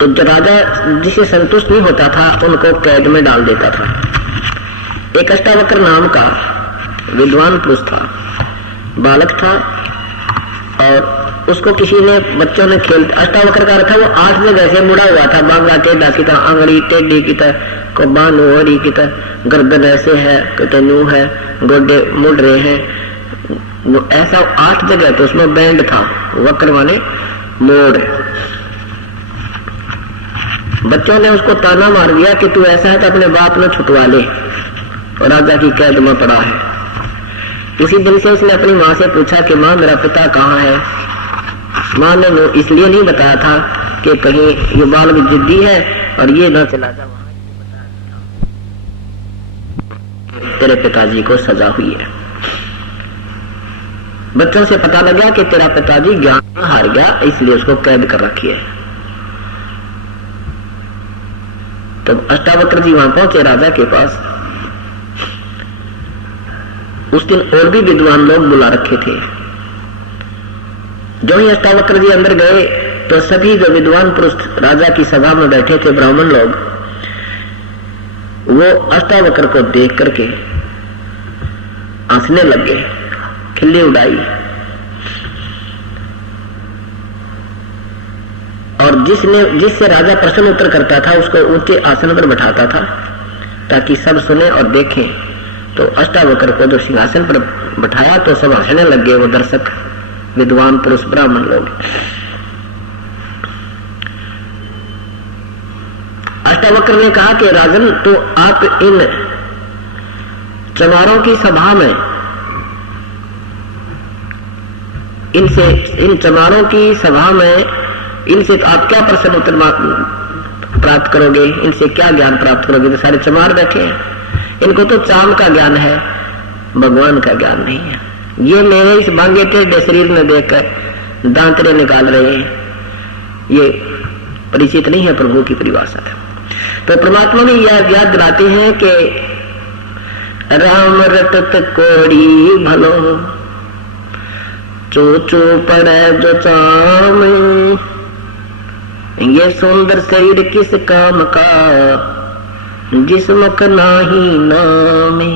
तो जो राजा जिसे संतुष्ट नहीं होता था उनको कैद में डाल देता था। एक अष्टावक्र नाम का विद्वान पुरुष था, बालक था, और उसको किसी ने बच्चों ने खेल, अष्टावक्र का अर्थ था वो 8 जगह से मुड़ा हुआ था, बांगा टेढ़ा की तरह, आंगड़ी टेढ़ी की तरह, को बान ओहरी की तरह, गर्दन ऐसे है, कहते न्यू है, गोडे मुड़ रहे हैं, ऐसा 8 जगह। तो उसमें बैंड था, वक्र माने मोड़। बच्चों ने उसको ताना मार दिया कि तू ऐसा है तो अपने बाप ने छुटवा ले, और राजा की कैद में पड़ा है। उसी दिन से उसने अपनी माँ से पूछा कि माँ मेरा पिता कहाँ है। माँ ने इसलिए नहीं बताया था कि कहीं ये बालक जिद्दी है और ये न चला जा, तेरे पिताजी को सजा हुई है। बच्चों से पता लगा कि तेरा पिताजी ज्ञान हार गया, इसलिए उसको कैद कर रखी है। तब अष्टावक्र जी वहां पहुंचे राजा के पास। उस दिन और भी विद्वान लोग बुला रखे थे। जो ही अष्टावक्र जी अंदर गए तो सभी जो विद्वान पुरुष राजा की सभा में बैठे थे, ब्राह्मण लोग, वो अष्टावक्र को देख करके हंसने लग गए, खिल्ली उड़ाई। और जिससे राजा प्रश्न उत्तर करता था उसको ऊंचे आसन पर बैठाता था ताकि सब सुने और देखें। तो अष्टावक्र को जो सिंहासन पर बैठाया तो सब हंसने लग गए, वो दर्शक विद्वान पुरुष ब्राह्मण लोग। अष्टावक्र ने कहा कि राजन, तो आप इन चमारों की सभा में इन चमारों की सभा में इनसे आप क्या प्रश्न उत्तर प्राप्त करोगे, इनसे क्या ज्ञान प्राप्त करोगे? तो सारे चमार बैठे हैं, इनको तो चाम का ज्ञान है, भगवान का ज्ञान नहीं है। ये मेरे इस भांगे टेढ़े शरीर में देखकर दांतरे निकाल रहे हैं, ये परिचित नहीं है प्रभु की परिभाषा है। तो परमात्मा ने याद दिलाते हैं कि राम रटत कोड़ी भलो, चो पड़े जो चाम, ये सुंदर शरीर किस काम का, जिस्म का नाही नामे।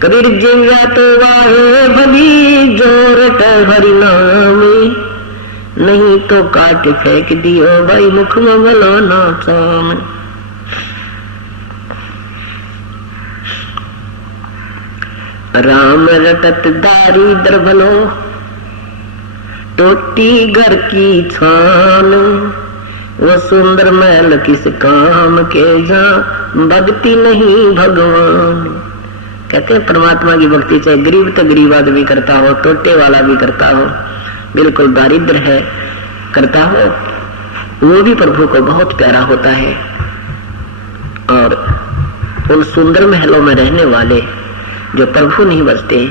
कबीर जिव्या तो वाहे भली, जोरट हरि नामे, नहीं तो काट फेंक दियो भाई मुख में मलाना चाम। राम रटत दारिद्र भलो, टोटी घर की छान, वो सुंदर महल किस काम के, जहाँ भक्ति नहीं भगवान। कहते हैं परमात्मा की भक्ति चाहे गरीब तो गरीब आदमी करता हो, टोटे वाला भी करता हो, बिल्कुल दारिद्र है करता हो, वो भी प्रभु को बहुत प्यारा होता है। और उन सुंदर महलों में रहने वाले जो प्रभु नहीं बचते,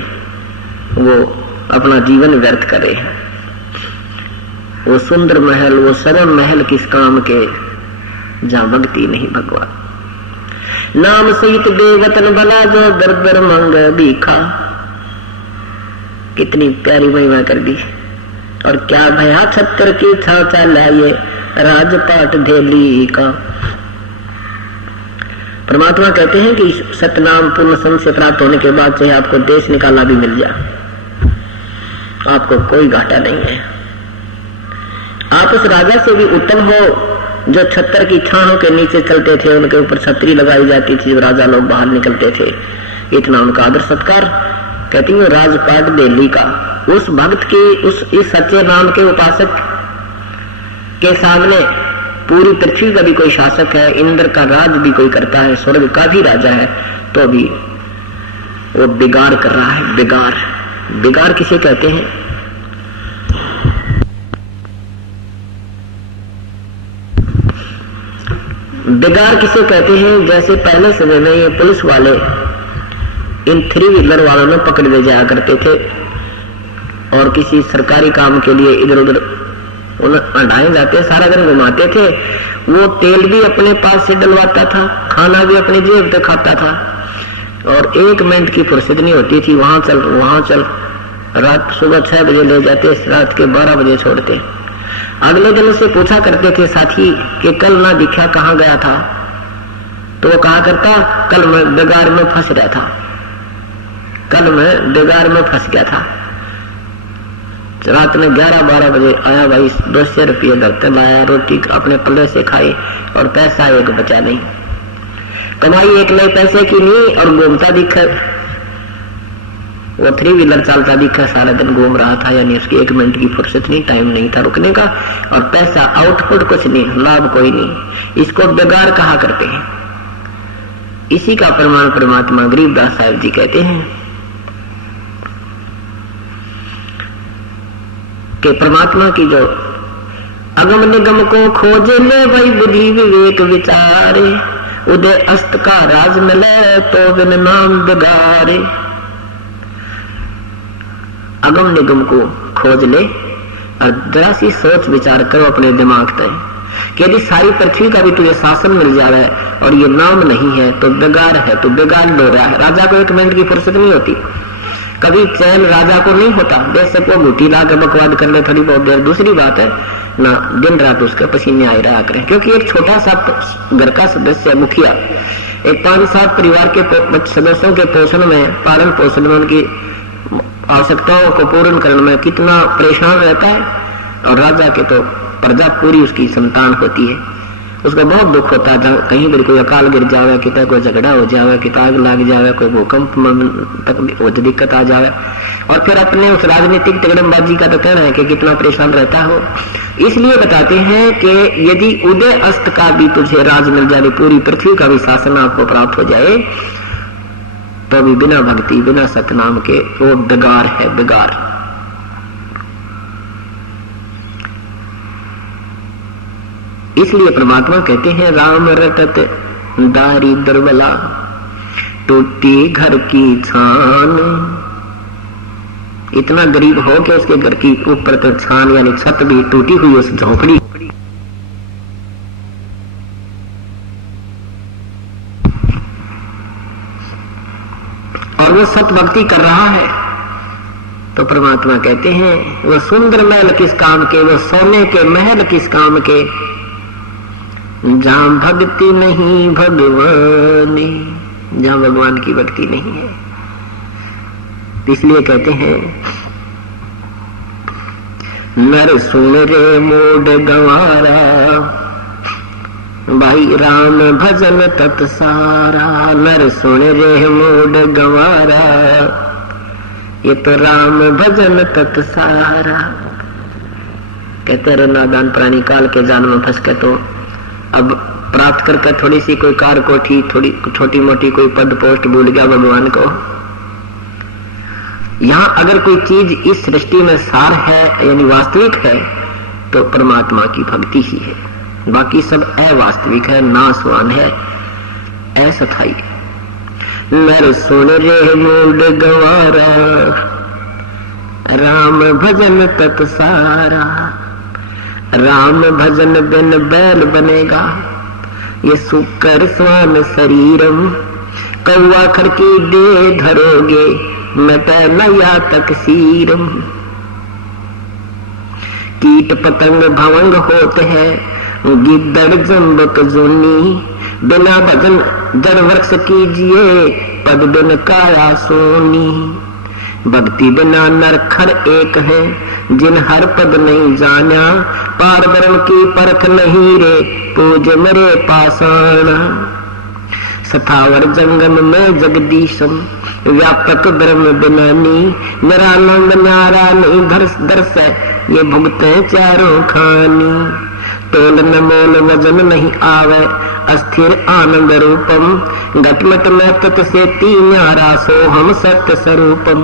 वो अपना जीवन व्यर्थ करे। वो सुंदर महल, वो सरल महल किस काम के, जहाँ भक्ति नहीं भगवान। नाम सहित बेवतन भला, जो दर दर मांग भीखा। कितनी प्यारी महिमा कर दी। और क्या भया छत्तर की छाचा लाए, राजपाट धेली का। परमात्मा कहते हैं कि सतनाम पूर्ण संग से प्राप्त होने के बाद चाहे आपको देश निकाला भी मिल जाए, आपको कोई घाटा नहीं है। आप उस राजा से भी उत्तम हो जो छत्तर की छाहों के नीचे चलते थे, उनके ऊपर छतरी लगाई जाती थी, राजा लोग बाहर निकलते थे, इतना उनका आदर सत्कार। कहती हूँ राजपाट दिल्ली का। उस भक्त की, इस सच्चे नाम के उपासक के सामने पूरी पृथ्वी का भी कोई शासक है, इंद्र का राज भी कोई करता है, स्वर्ग का भी राजा है, तो भी वो बिगाड़ कर रहा है। बिगाड़ किसे कहते हैं? बिगाड़ किसे कहते हैं? जैसे पहले समय में ये पुलिस वाले इन 3 व्हीलर वालों में पकड़ ले जाया करते थे और किसी सरकारी काम के लिए इधर उधर हटाए जाते, सारा दिन घुमाते थे। वो तेल भी अपने पास से डलवाता था, खाना भी अपनी जेब से खाता था, और 1 मिनट की फुर्सत नहीं होती थी। वहां चल, रात सुबह 6 बजे ले जाते, रात के 12 बजे छोड़ते। अगले दिन उससे पूछा करते थे साथी कि कल ना दिखा, कहाँ गया था? तो वो कहा करता, कल मैं बेगार में फंस रहा था, कल मैं बेगार में फंस गया था। रात में 11-12 बजे आया, भाई 200 रुपये दरते लाया, रोटी अपने पल्ले से खाई और पैसा एक बचा नहीं। कमाई एक नए पैसे की नहीं और घूमता दिखा, वो 3 व्हीलर चालता दिखा, सारा दिन घूम रहा था, यानी उसकी 1 मिनट की फुर्सत नहीं, टाइम नहीं था रुकने का, और पैसा आउटपुट कुछ नहीं, लाभ कोई नहीं। इसको बेगार कहा करते हैं। इसी का प्रमाण परमात्मा गरीबदास साहब जी कहते हैं कि परमात्मा की जो अगम निगम को खोजे ले, वही बुद्धि विवेक विचारे, उदय अस्त का राज मिले तो बिन नाम बेगारे। अगम निगम को खोज ले और जरा सी सोच विचार करो अपने दिमाग तय कि यदि सारी पृथ्वी का भी तुझे शासन मिल जा रहा है और ये नाम नहीं है तो बेगार है, तो बेगार लो रहा है। राजा को 1 मिनट की फुर्सत नहीं होती, कभी चैन राजा को नहीं होता, बेशक वो घुटी ला के बकवाद कर ले थोड़ी बहुत देर, दूसरी बात है ना दिन रात उसके पसीने आए रहा करें। क्योंकि एक छोटा सा घर का सदस्य मुखिया एक 5-7 परिवार के सदस्यों के पोषण में, पालन पोषण में, उनकी आवश्यकताओं को पूर्ण करने में कितना परेशान रहता है, और राजा के तो प्रजा पूरी उसकी संतान होती है, उसको बहुत दुख होता है। कहीं भी कोई अकाल गिर जावे, कितना कोई झगड़ा हो जावे, कितना आग लग जावे, कोई भूकंप तक दिक्कत आ जावे, और फिर अपने उस राजनीतिक तिगड़मबाजी का तो कहना है कि कितना परेशान रहता हो। इसलिए बताते हैं कि यदि उदय अस्त का भी तुझे राज मिल जाए, पूरी पृथ्वी का भी शासन आपको प्राप्त हो जाए, तो भी बिना भक्ति बिना सतनाम के वो बेगार है, बेगार। इसलिए परमात्मा कहते हैं राम रटत दारी दुर्बला, टूटी घर की छान। इतना गरीब हो कि उसके घर की ऊपर तो छान यानी छत भी टूटी हुई, उस झोंपड़ी। और वो सत भक्ति कर रहा है, तो परमात्मा कहते हैं वो सुंदर महल किस काम के, वो सोने के महल किस काम के, जहां भक्ति नहीं भगवान, जहां भगवान की भक्ति नहीं है। इसलिए कहते हैं नर सुन रे मोड गंवारा, भाई राम भजन तत्सारा। नर सुन रे मोड गंवारा, ये तो राम भजन तत्सारा। कहते रहे नादान प्राणी काल के जाल में फंस के तो अब प्राप्त करके थोड़ी सी कोई कार कोठी, थोड़ी छोटी मोटी कोई पद पोस्ट भूल गया भगवान को। यहां अगर कोई चीज इस सृष्टि में सार है यानी वास्तविक है तो परमात्मा की भक्ति ही है, बाकी सब अवास्तविक है, नाशवान है, असथाई। नर सुन रे मूड गंवारा, राम भजन तत्सारा। राम भजन बिन बैल बनेगा, ये सुकर स्वान शरीरम। कौआ खर की दे धरोगे, मिटे नया तक सीरम। कीट पतंग भवंग होते हैं, गिद्दड़ जम्बक जूनी। बिना भजन जड़ वृक्ष कीजिए, पद बिन काया सोनी। भक्ति बिना नरखर एक है, जिन हर पद नहीं जाना। पार ब्रह्म की परख नहीं रे, पूज मेरे पाषाण। सथावर जंगम में जगदीशम, व्यापक ब्रह्म बिनानी। निरानंद न्यारा नहीं धर्ष दर्श, ये भुगते चारों खानी। तोल न मोल वजन नहीं आवे, अस्थिर आनंद रूपम। घटमट में तत् से तीन न्यारा, सोहम सत्य स्वरूपम।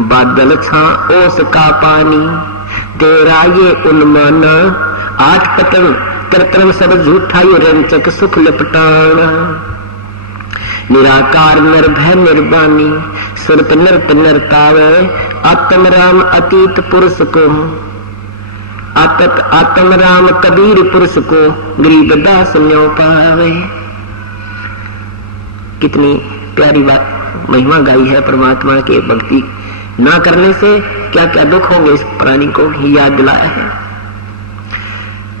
बादल छा ओस का पानी, तेरा ये उन्माना। 8 पतन कृत्रिम सब झूठा, ये रंचक सुख लिपटाना। निराकार निर्भय निर्वाणी, सुरत नृत नृतावे। आत्म राम अतीत पुरुष को, आत्म राम कबीर पुरुष को। गरीबदास न्यो पावे। कितनी प्यारी बात महिमा गाई है परमात्मा के। भक्ति ना करने से क्या क्या दुख होंगे इस प्राणी को ही याद दिलाया है।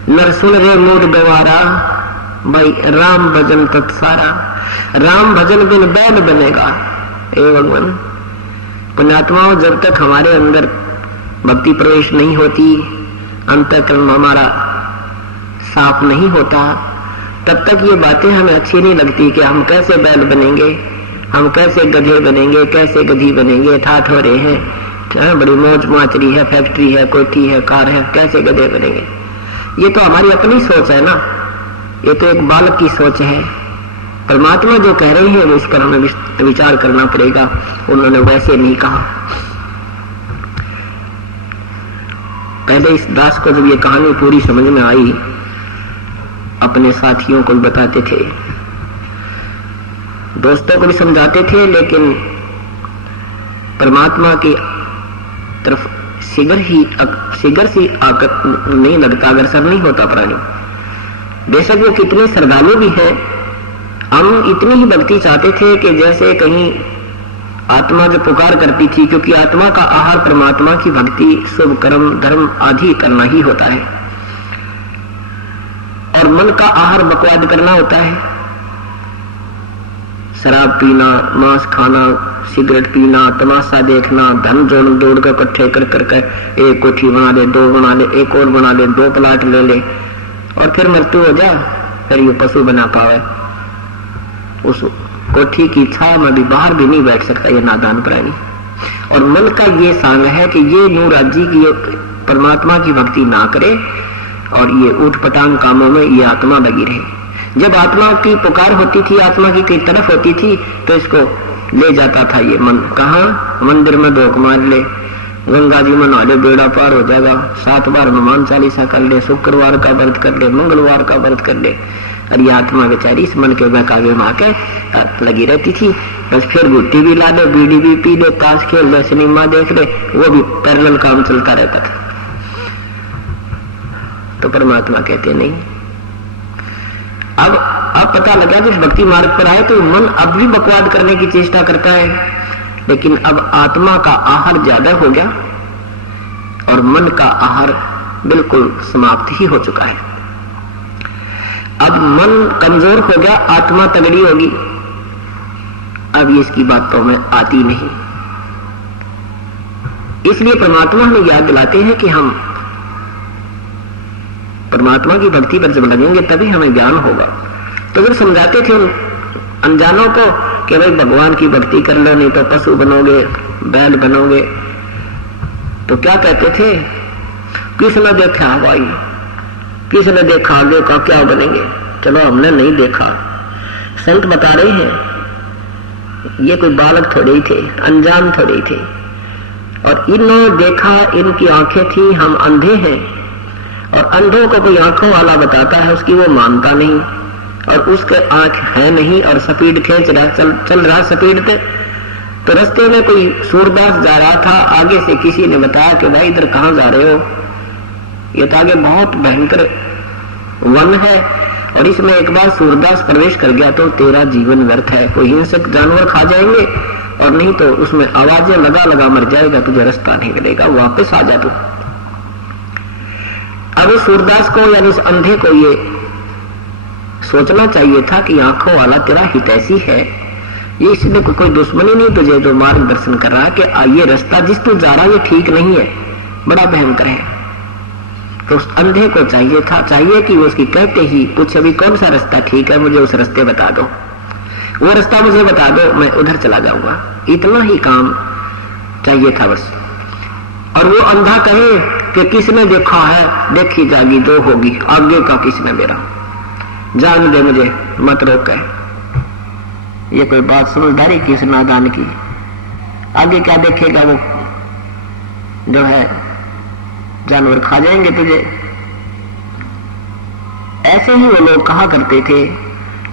नर सुन रे मूड गवारा, भाई राम भजन तत्सारा। राम भजन बिन बैल बनेगा। हे भगवान, पुण्यात्माओं, जब तक हमारे अंदर भक्ति प्रवेश नहीं होती, अंतःकरण हमारा साफ नहीं होता, तब तक ये बातें हमें अच्छी नहीं लगती कि हम कैसे बैल बनेंगे, हम कैसे गधे बनेंगे, कैसे गधी बनेंगे, ठाठ हो रहे हैं, बड़ी मौज माचरी है, फैक्ट्री है, कोठी है, कार है, कैसे गधे बनेंगे। ये तो हमारी अपनी सोच है ना, ये तो एक बालक की सोच है। परमात्मा जो कह रहे हैं उस पर हमें विचार करना पड़ेगा। उन्होंने वैसे नहीं कहा। पहले इस दास को जब ये कहानी पूरी समझ में आई, अपने साथियों को भी बताते थे, दोस्तों को भी समझाते थे, लेकिन परमात्मा की तरफ सिगर सी आकत नहीं लगता, अग्रसर नहीं होता प्राणी। बेशक वो कितने श्रद्धालु भी हैं, हम इतनी ही भक्ति चाहते थे कि जैसे कहीं आत्मा जो पुकार करती थी, क्योंकि आत्मा का आहार परमात्मा की भक्ति, शुभ कर्म, धर्म आदि करना ही होता है, और मन का आहार बकवाद करना होता है। शराब पीना, मांस खाना, सिगरेट पीना, तमाशा देखना, धन जोड़ दौड़ कर इकट्ठे कर करके एक कोठी बना ले, दो बना ले, एक और बना ले, दो प्लाट ले ले, और फिर मृत्यु हो जा, फिर ये पशु बना पावे। उस कोठी की छाया में भी बाहर भी नहीं बैठ सकता ये नादान प्राणी। और मन का ये सांग है कि ये नूराजी की परमात्मा की भक्ति ना करे और ये ऊट पटांग कामों में ये आत्मा लगी रहे। जब आत्मा की पुकार होती थी, आत्मा की कई तरफ होती थी, तो इसको ले जाता था ये मन। कहाँ? मंदिर में धोख मार ले, गंगा जी में नहा ले, बेड़ा पार हो जाएगा, 7 बार हनुमान चालीसा कर ले, शुक्रवार का व्रत कर ले, मंगलवार का व्रत कर ले। और ये आत्मा बेचारी इस मन के बहकावे में आके लगी रहती थी। बस फिर गुट्टी भी ला ले, बीड़ी भी पी ले, ताश खेल ले, सिनेमा देख ले, वो भी पैरेलल काम चलता रहता था। तो परमात्मा कहते नहीं। अब पता लगा कि इस भक्ति मार्ग पर आए तो मन अब भी बकवाद करने की चेष्टा करता है, लेकिन अब आत्मा का आहार ज्यादा हो गया और मन का आहार बिल्कुल समाप्त ही हो चुका है। अब मन कमजोर हो गया, आत्मा तगड़ी होगी। अब ये इसकी बातों में आती नहीं। इसलिए परमात्मा हमें याद दिलाते हैं कि हम परमात्मा की भक्ति पर जब लगेंगे तभी हमें ज्ञान होगा। तो जब समझाते थे उन अनजानों को कि भाई भगवान की भक्ति कर लो, नहीं तो पशु बनोगे, बैल बनोगे, तो क्या कहते थे? किसने देखा भाई, किसने देखा आगे का क्या बनेंगे? चलो हमने नहीं देखा, संत बता रहे हैं। ये कोई बालक थोड़े ही थे, अनजान थोड़े ही थे, और इन्होंने देखा, इनकी आंखें थी, हम अंधे हैं। और अंधों को कोई आंखों वाला बताता है, उसकी वो मानता नहीं, और उसके आंख है नहीं और स्पीड खींच रहा, चल रहा स्पीड पे। तो रास्ते में कोई सूरदास जा रहा था, आगे से किसी ने बताया कि भाई इधर कहाँ जा रहे हो? ये तो आगे बहुत भयंकर वन है और इसमें एक बार सूरदास प्रवेश कर गया तो तेरा जीवन व्यर्थ है। कोई हिंसक जानवर खा जाएंगे और नहीं तो उसमें आवाजें लगा लगा मर जाएगा, तुझे रास्ता नहीं मिलेगा, वापस आ जा तू। अब इस सूरदास को यानी इस अंधे को ये सोचना चाहिए था कि आंखों वाला तेरा हितैषी है, ये इसलिए कोई दुश्मनी नहीं तुझे जो मार्गदर्शन कर रहा है कि ये रास्ता जिस तू जा रहा है ये ठीक नहीं है, बड़ा भयंकर है। तो उस अंधे को चाहिए कि वो उसकी कहते ही पूछे भी कौन सा रास्ता ठीक है, मुझे उस रास्ते बता दो, वो रास्ता मुझे बता दो, मैं उधर चला जाऊंगा। इतना ही काम चाहिए था बस। और वो अंधा कहे कि किसने देखा है, देखी जागी दो होगी, आगे का किसने मेरा, जान दे मुझे मत रोक। ये कोई बात समझदारी की, इस नादान की? आगे क्या देखेगा वो, जो है जानवर खा जाएंगे तुझे। ऐसे ही वो लोग कहा करते थे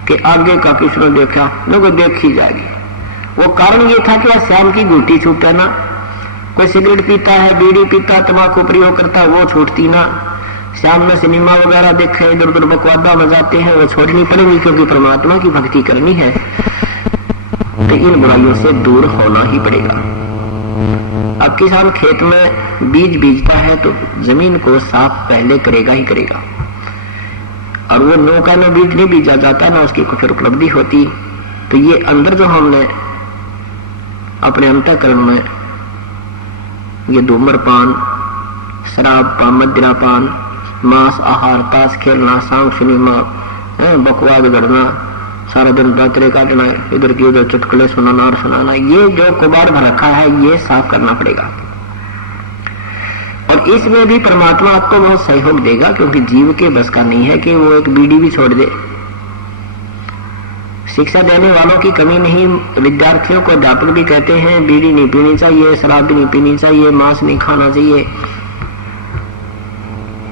कि आगे का किसने देखा, लोगों देखी जाएगी। वो कारण ये था कि श्याम की गुटी छूटे ना, कोई सिगरेट पीता है, बीड़ी पीता, तंबाकू प्रयोग करता, वो छूटती ना। श्याम में सिनेमा वगैरह देखे, इधर उधर बकवादा में जाते हैं, वो छोड़नी पड़ेगी क्योंकि परमात्मा की भक्ति करनी है। तो इन बुराइयों से दूर होना ही पड़ेगा। अब किसान खेत में बीज बीजता है तो जमीन को साफ पहले करेगा ही करेगा। और वो नौका में बीज नहीं बीजा जाता ना उसकी फिर उपलब्धि होती। तो ये अंदर जो हमने अपने अंतःकरण में ये धूम्रपान, शराब पान, मदिरापान, मांस आहार, ताश खेलना, सांग सिनेमा, बकवाद गढ़ना, सारा दिन रात्रि काटना, इधर की उधर चुटकुले सुनाना और सुनाना, ये जो कुबाड़ भर रखा है ये साफ करना पड़ेगा। और इसमें भी परमात्मा आपको बहुत सहयोग देगा, क्योंकि जीव के बस का नहीं है कि वो एक बीड़ी भी छोड़ दे। शिक्षा देने वालों की कमी नहीं, विद्यार्थियों को अध्यापक भी कहते हैं बीड़ी नहीं पीनी चाहिए, शराब भी नहीं पीनी चाहिए, मांस नहीं खाना चाहिए।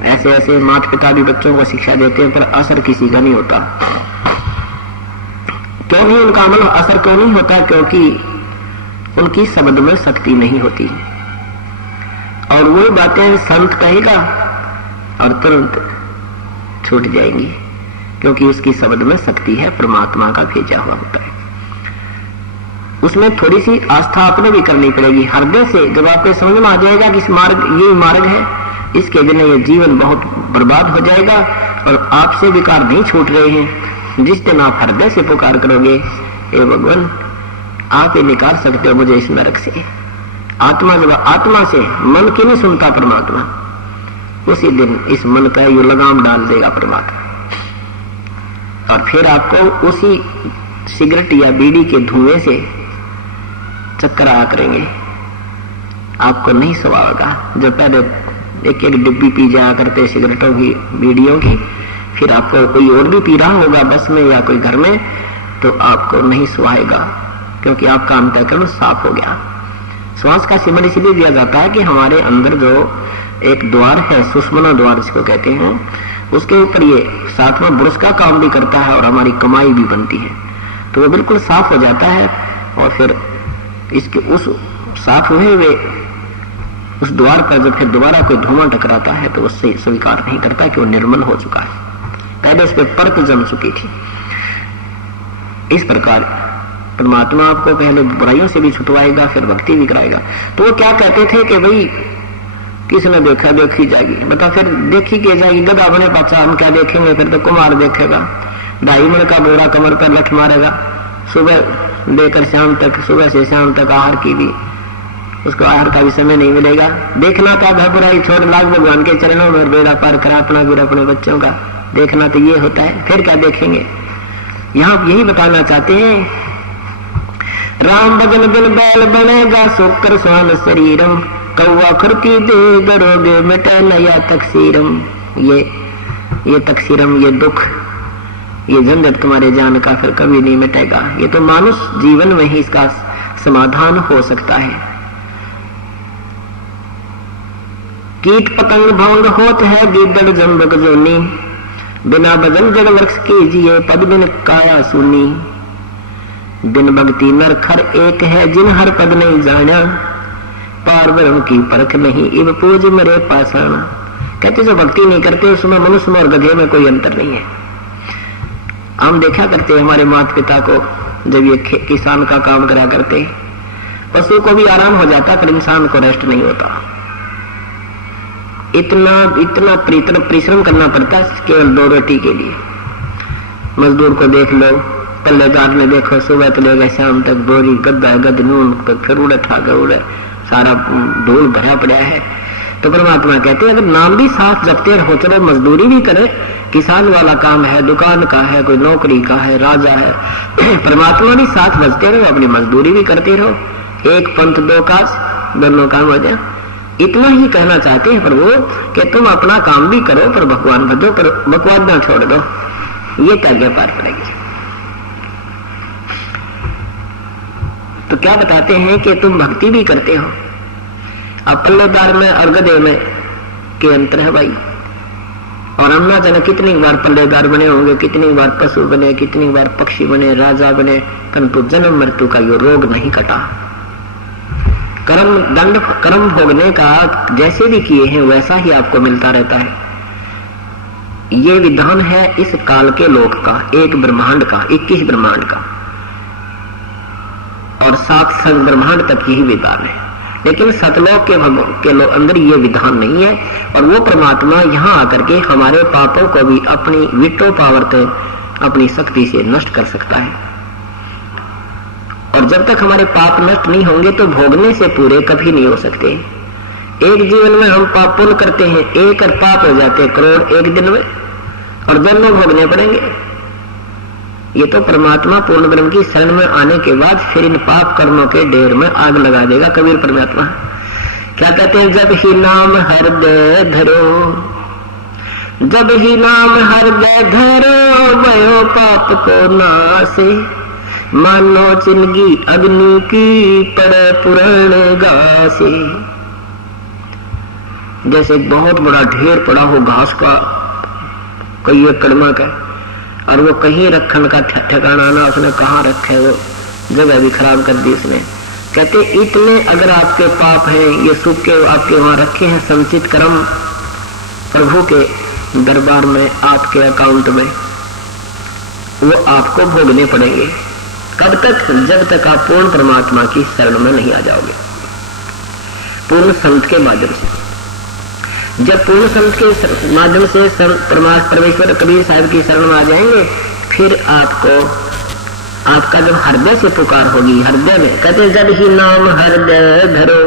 ऐसे ऐसे माता पिता भी बच्चों को शिक्षा देते हैं, पर असर किसी का नहीं होता। क्यों नहीं उनका अमल असर क्यों नहीं होता? क्योंकि उनकी शब्द में शक्ति नहीं होती। और वो बातें संत कहेगा और तुरंत छूट जाएंगी, क्योंकि उसकी शब्द में शक्ति है, परमात्मा का भेजा हुआ होता है। उसमें थोड़ी सी आस्था आपने भी करनी पड़ेगी हृदय से। जब आपको समझ में आ जाएगा कि इस मार्ग, ये मार्ग है, इसके बिना ये जीवन बहुत बर्बाद हो जाएगा और आपसे विकार नहीं छूट रहे हैं, जिस दिन आप हृदय से पुकार करोगे, हे भगवान आप ही निकाल सकते हो मुझे इस नरक से। आत्मा जब आत्मा से, मन की नहीं सुनता परमात्मा, उसी दिन इस मन का ये लगाम डाल देगा परमात्मा। और फिर आपको उसी सिगरेट या बीड़ी के धुएं से चक्कर आया करेंगे, आपको नहीं सवागा। जब पहले एक एक डिब्बी पी जाया करते सिगरेटों की, बीड़ियों की, फिर आपको कोई और भी पी रहा होगा बस में या कोई घर में, तो आपको नहीं सुहाएगा, क्योंकि आपका अंतःकरण साफ हो गया। श्वास का सिमरण इसलिए दिया जाता है कि हमारे अंदर जो एक द्वार है, सुषुम्ना द्वार जिसको कहते हैं, उसके ऊपर ये सातवां ब्रश का काम भी करता है और हमारी कमाई भी बनती है। तो वो बिल्कुल साफ हो जाता है और फिर इसके उस साफ हुए हुए उस द्वार पर जब फिर दोबारा कोई धुआं टकराता है तो उससे स्वीकार नहीं करता कि वो निर्मल हो चुका है, पहले उस पर परत जम चुकी थी। इस प्रकार परमात्मा आपको पहले बुराइयों से भी छुटवाएगा, फिर भक्ति भी कराएगा। तो वो क्या कहते थे कि भाई किसने देखा, देखी जाएगी। बता फिर देखी के जाएगी, गधा बने पाचा, हम क्या देखेंगे? फिर तो कुमार देखेगा, 2.5 मन का बोरा कमर पर लठ मारेगा, सुबह लेकर शाम तक, सुबह से शाम तक आहार की भी, उसको आहार का भी समय नहीं मिलेगा। देखना था घर बुराई छोड़, लाग भगवान के चरणों में बेड़ा पार करा अपना फिर अपने बच्चों का। देखना तो ये होता है, फिर क्या देखेंगे? यहाँ यही बताना चाहते हैं, राम भजन बिन बैल बनेगा, सोकर स्वान शरीरम, कौवा खुरकी दे गरोगे मिटे नया तकसीरम। ये तकसीरम, ये दुख, ये झंझट तुम्हारे जान का फिर कभी नहीं मिटेगा। ये तो मानुष जीवन में ही इसका समाधान हो सकता है। कीट पतंग भंग होत है, गिद्दड़ जम्बक जोनी, बिना भजन जड़ वृक्ष कीजिए, पद बिन काया सुनी। बिन भक्ति नर खर एक है, जिन हर पद नहीं जाना, पार ब्रह्म की परख नहीं, इब पूज मरे पाषाण। कहते जो भक्ति नहीं करते उसमें मनुष्य में और गधे में कोई अंतर नहीं है। हम देखा करते हमारे माता पिता को, जब ये किसान का काम करा करते, पशु को भी आराम हो जाता पर इंसान को रेस्ट नहीं होता। इतना परिश्रम करना पड़ता है केवल 2 रोटी के लिए। मजदूर को देख लो, पल्लेदार में देखो, सुबह तो लेगा शाम तक बोरी गद्दा गद नून फिर उड़े ठाकर उड़े, सारा धूल भरा पड़ा है। तो परमात्मा कहते हैं अगर नाम भी साथ जपते रहो, चलो मजदूरी भी करे, किसान वाला काम है, दुकान का है, कोई नौकरी का है, राजा है, परमात्मा भी साथ बजते रहो, अपनी मजदूरी भी करते रहो। एक पंथ 2 काज, दोनों काम हो जाए। इतना ही कहना चाहते हैं प्रभु कि तुम अपना काम भी करो पर भगवान भजो, पर बकवाद ना छोड़ दो, ये क्या पार पड़ेगी। तो क्या बताते हैं कि तुम भक्ति भी करते हो। अब पल्लेदार में और गधे में के अंतर है भाई। और हम ना जाने कितनी बार पल्लेदार बने होंगे, कितनी बार पशु बने, कितनी बार पक्षी बने, राजा बने, परंतु जन्म मृत्यु का ये रोग नहीं कटा। कर्म भोगने का जैसे भी किए हैं वैसा ही आपको मिलता रहता है। ये विधान है इस काल के लोक का, एक ब्रह्मांड का, 21 ब्रह्मांड का, और 7 संग ब्रह्मांड तक यही विधान है। लेकिन सतलोक के अंदर ये विधान नहीं है। और वो परमात्मा यहाँ आकर के हमारे पापों को भी अपनी विटो पावर अपनी शक्ति से नष्ट कर सकता है। और जब तक हमारे पाप नष्ट नहीं होंगे तो भोगने से पूरे कभी नहीं हो सकते। एक जीवन में हम पाप पुण्य करते हैं, एक पाप हो जाते हैं करोड़ एक दिन में, और दोनों भोगने पड़ेंगे। ये तो परमात्मा पूर्ण ब्रह्म की शरण में आने के बाद फिर इन पाप कर्मों के ढेर में आग लगा देगा। कबीर परमात्मा क्या कहते हैं, जब ही नाम हृदय धरो, जब ही नाम हृदय धरो, भयो पाप को नासे, मानो चिंगी अग्नि की पड़े पुराण गासे। जैसे बहुत बड़ा ढेर पड़ा हो घास का, कई एकड़ का, और वो कहीं रखने का ठिकाना ना, उसने कहाँ रखे, वो जगह भी खराब कर दी उसने। कहते इतने अगर आपके पाप हैं, ये सुख के आपके वहां रखे हैं संचित कर्म प्रभु के दरबार में, आपके अकाउंट में, वो आपको भोगने पड़ेंगे। कब तक? जब तक आप पूर्ण परमात्मा की शरण में नहीं आ जाओगे, पूर्ण संत के माध्यम से। जब पूर्ण संत के माध्यम से परमेश्वर कबीर साहब की शरण में आ जाएंगे, फिर आपका जब हृदय से पुकार होगी, हृदय में कहते जब ही नाम हृदय धरो।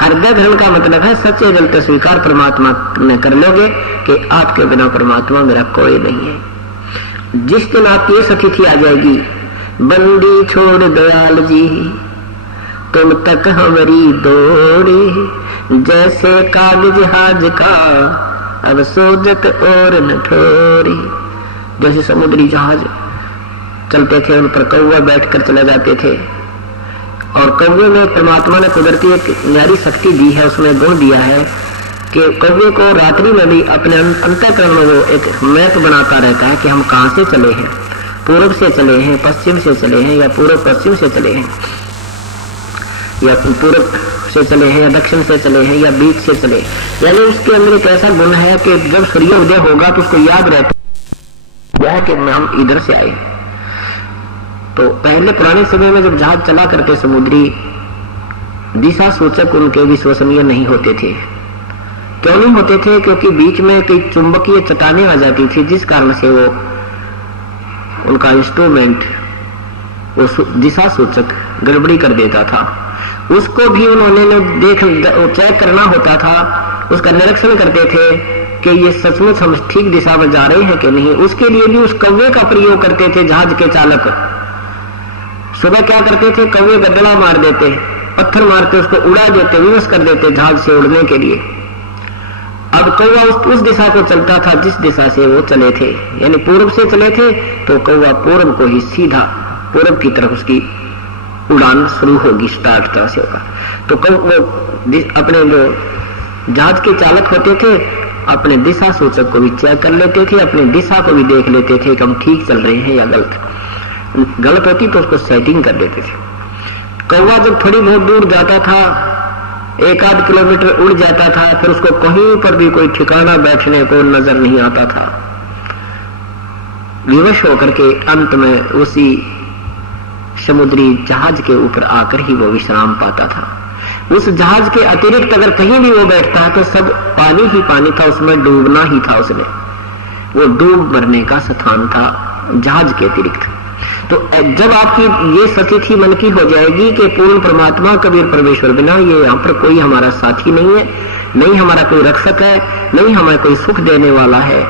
हृदय धरण का मतलब है सच्चे दिल से स्वीकार परमात्मा ने कर लोगे कि आपके बिना परमात्मा मेरा कोई नहीं है। जिस दिन आपकी स्थिति आ जाएगी, बंदी छोड़ दयाल जी तुम तक हमारी दौड़ी, जैसे कागज जहाज का अब सोजत और न ठोरी। जैसे समुद्री जहाज चलते थे, उन पर कौवे बैठकर चले जाते थे, और कौवे में परमात्मा ने कुदरती एक न्यारी शक्ति दी है, उसमें गुण दिया है कि कौवे को रात्रि में भी अपने अंतःकरण में वो एक मैप बनाता रहता है कि हम कहाँ से चले हैं, पूर्व से चले हैं, पश्चिम से चले हैं, या पूर्व पश्चिम से चले हैं, या पूर्व से चले हैं, या दक्षिण से चले हैं, या बीच से चले। यानी उसके अंदर एक ऐसा गुण है कि जब सूर्योदय होगा तो उसको याद रहता है कि हम इधर से आए। तो पहले पुराने समय में जब जहाज चला करते समुद्री, दिशा सूचक उनके विश्वसनीय नहीं होते थे। क्यों नहीं होते थे? क्योंकि बीच में कई चुंबकीय चट्टानें आ जाती थी, जिस कारण से वो उनका इंस्ट्रूमेंट वो दिशा सूचक गड़बड़ी कर देता था। उसको भी उन्होंने चेक करना होता था, उसका निरीक्षण करते थे कि ये सचमुच हम ठीक दिशा में जा रहे हैं कि नहीं। उसके लिए भी उस कौवे का प्रयोग करते थे जहाज के चालक। सुबह क्या करते थे, कौवे गदला मार देते, पत्थर मारते, उसको उड़ा देते, विवश कर देते जहाज से उड़ने के लिए। अब कौवा उस दिशा को चलता था जिस दिशा से वो चले थे, यानी पूर्व से चले थे तो कौवा पूर्व को ही सीधा पूर्व की तरफ उसकी उड़ान शुरू होगी, स्टार्ट तरह से होगा। तो वो अपने जो जहाज के चालक होते थे अपने दिशा सूचक को भी चेक कर लेते थे, अपने दिशा को भी देख लेते थे कि हम ठीक चल रहे हैं या गलत होती तो उसको सेटिंग कर देते थे। कौवा जब थोड़ी बहुत दूर जाता था, 1-8 किलोमीटर उड़ जाता था, फिर उसको कहीं पर भी कोई ठिकाना बैठने को नजर नहीं आता था। विवश होकर के अंत में उसी समुद्री जहाज के ऊपर आकर ही वो विश्राम पाता था। उस जहाज के अतिरिक्त अगर कहीं भी वो बैठता तो सब पानी ही पानी था, उसमें डूबना ही था, उसने वो डूब मरने का स्थान था जहाज के अतिरिक्त। तो जब आपकी ये स्थिति मन की हो जाएगी कि पूर्ण परमात्मा कबीर परमेश्वर बिना ये यहाँ पर कोई हमारा साथी नहीं है, नहीं हमारा कोई रक्षक है, नहीं हमें कोई सुख देने वाला है,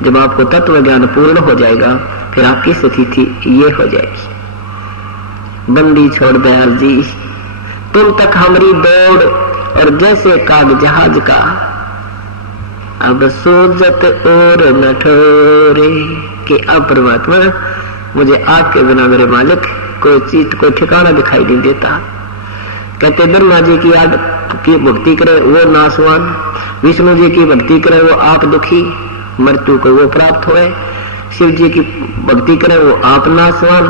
जब आपको तत्व ज्ञान पूर्ण हो जाएगा फिर आपकी स्थिति ये हो जाएगी, बंदी छोड़ दयाल जी तुम तक हमारी दौड़, और जैसे काग जहाज का अब सोजत और न ठोरे। कि अब परमात्मा मुझे आपके बिना मेरे मालिक कोई चीज कोई ठिकाना दिखाई नहीं देता। कहते ब्रह्मा जी की याद की भक्ति करे वो नासवान, विष्णु जी की भक्ति करे वो आप दुखी, मृत्यु को वो प्राप्त होए, शिव जी की भक्ति करे वो आप नासवान,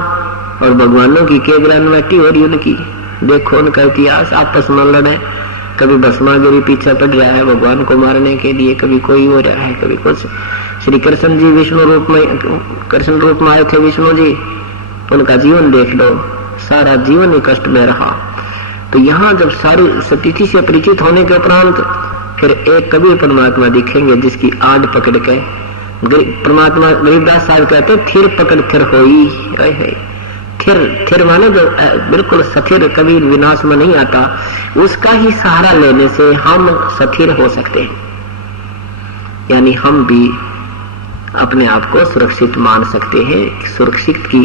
और भगवानों की के ग्रहणवटी हो रही उनकी। देखो उनका इतिहास, आपस में लड़े, कभी भस्मागिरी पीछे पड़ रहा है भगवान को मारने के लिए, कभी कोई हो रहा है, कभी कुछ। श्री कृष्ण जी विष्णु रूप में, कृष्ण रूप में आए थे विष्णु जी, उनका जीवन देख लो, सारा जीवन ही कष्ट में रहा। तो यहाँ जब सारी सतिथि से परिचित होने के उपरांत फिर एक कबीर परमात्मा दिखेंगे जिसकी आड़ पकड़ के परमात्मा गरीबदास साहब कहते थिर पकड़ थिर होई। थिर माने जो बिल्कुल स्थिर, कभी विनाश में नहीं आता, उसका ही सहारा लेने से हम स्थिर हो सकते हैं। यानी हम भी अपने आप को सुरक्षित मान सकते हैं, सुरक्षित की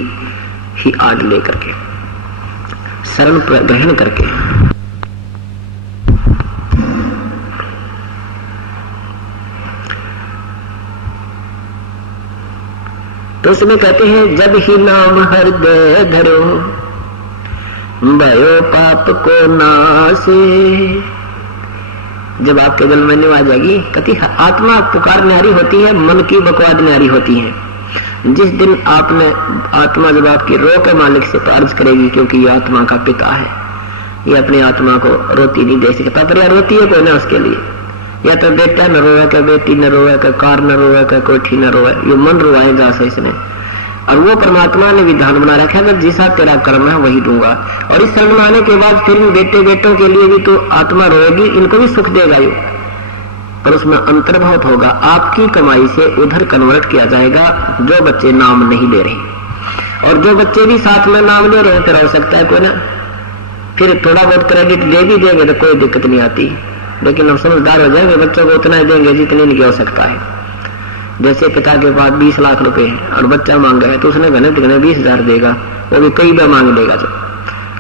ही आड़ लेकर के, शरण ग्रहण करके। तो उसमें कहते हैं जब ही नाम हृदय धरो भयो पाप को नासे। जब आपके दिल में आ जाएगी, कहती आत्मा पुकार न्यारी होती है, मन की बकवाद न्यारी होती है। जिस दिन आपने आत्मा जब आपकी रो के मालिक से अर्ज करेगी, क्योंकि ये आत्मा का पिता है, ये अपनी आत्मा को रोती नहीं दे सकता, पर यार रोती है कोई ना उसके लिए। या तो बेटा न रोए, का बेटी न रोए, का कार न रोए, का कोठी न रोए, ये मन रोएगा से इसने। और वो परमात्मा ने विधान बना रखा है, जैसा तेरा कर्म है वही दूंगा। और इस शरण में आने के बाद फिर बेटे बेटों के लिए भी तो आत्मा रोएगी, इनको भी सुख देगा ये, पर उसमें अंतर्भाव होगा। आपकी कमाई से उधर कन्वर्ट किया जाएगा जो बच्चे नाम नहीं ले रहे, और जो बच्चे भी साथ में नाम ले रहे हैं, फिर हो सकता है कोई ना फिर थोड़ा बहुत क्रेडिट दे भी देंगे तो कोई दिक्कत नहीं आती, लेकिन हम समझदार हो जाएंगे, बच्चों को उतना ही देंगे जितने नहीं हो सकता है। जैसे पिता के पास 20 लाख रुपए है और बच्चा मांग रहा है, तो उसने कहने 20,000 देगा, वो भी कई बार मांग लेगा, जो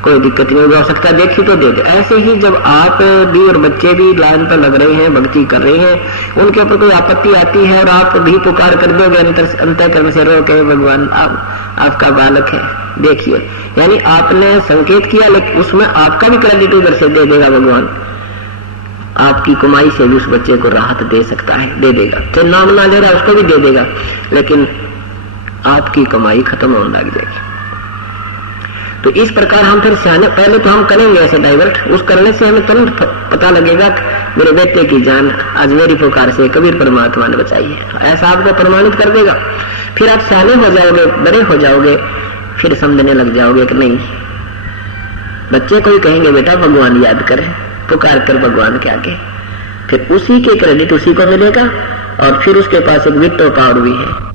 कोई दिक्कत नहीं हो सकता, देखी तो दे दे। ऐसे ही जब आप भी और बच्चे भी लाइन पर लग रहे हैं, भक्ति कर रहे हैं, उनके ऊपर कोई आपत्ति आती है और आप भी पुकार कर दोगे अंतःकरण से, रो के भगवान आपका बालक है देखिए, यानी आपने संकेत किया, लेकिन उसमें आपका भी क्रेडिट उधर से दे देगा भगवान। आपकी कमाई से भी उस बच्चे को राहत दे सकता है, दे देगा। चाहे नाम ना ले रहा उसको भी दे देगा, लेकिन आपकी कमाई खत्म होने लग जाएगी। तो इस प्रकार हम फिर सियाने, पहले तो हम करेंगे ऐसे डाइवर्ट, उस करने से हमें तुरंत पता लगेगा मेरे बेटे की जान आज मेरी पुकार से कबीर परमात्मा ने बचाई है, ऐसा आपको प्रमाणित कर देगा। फिर आप सियाने हो जाओगे, बड़े हो जाओगे, फिर समझने लग जाओगे कि नहीं, बच्चे को ही कहेंगे बेटा भगवान याद करे, पुकार कर भगवान के आगे, फिर उसी के क्रेडिट उसी को मिलेगा। और फिर उसके पास एक विक्टर पावर भी है,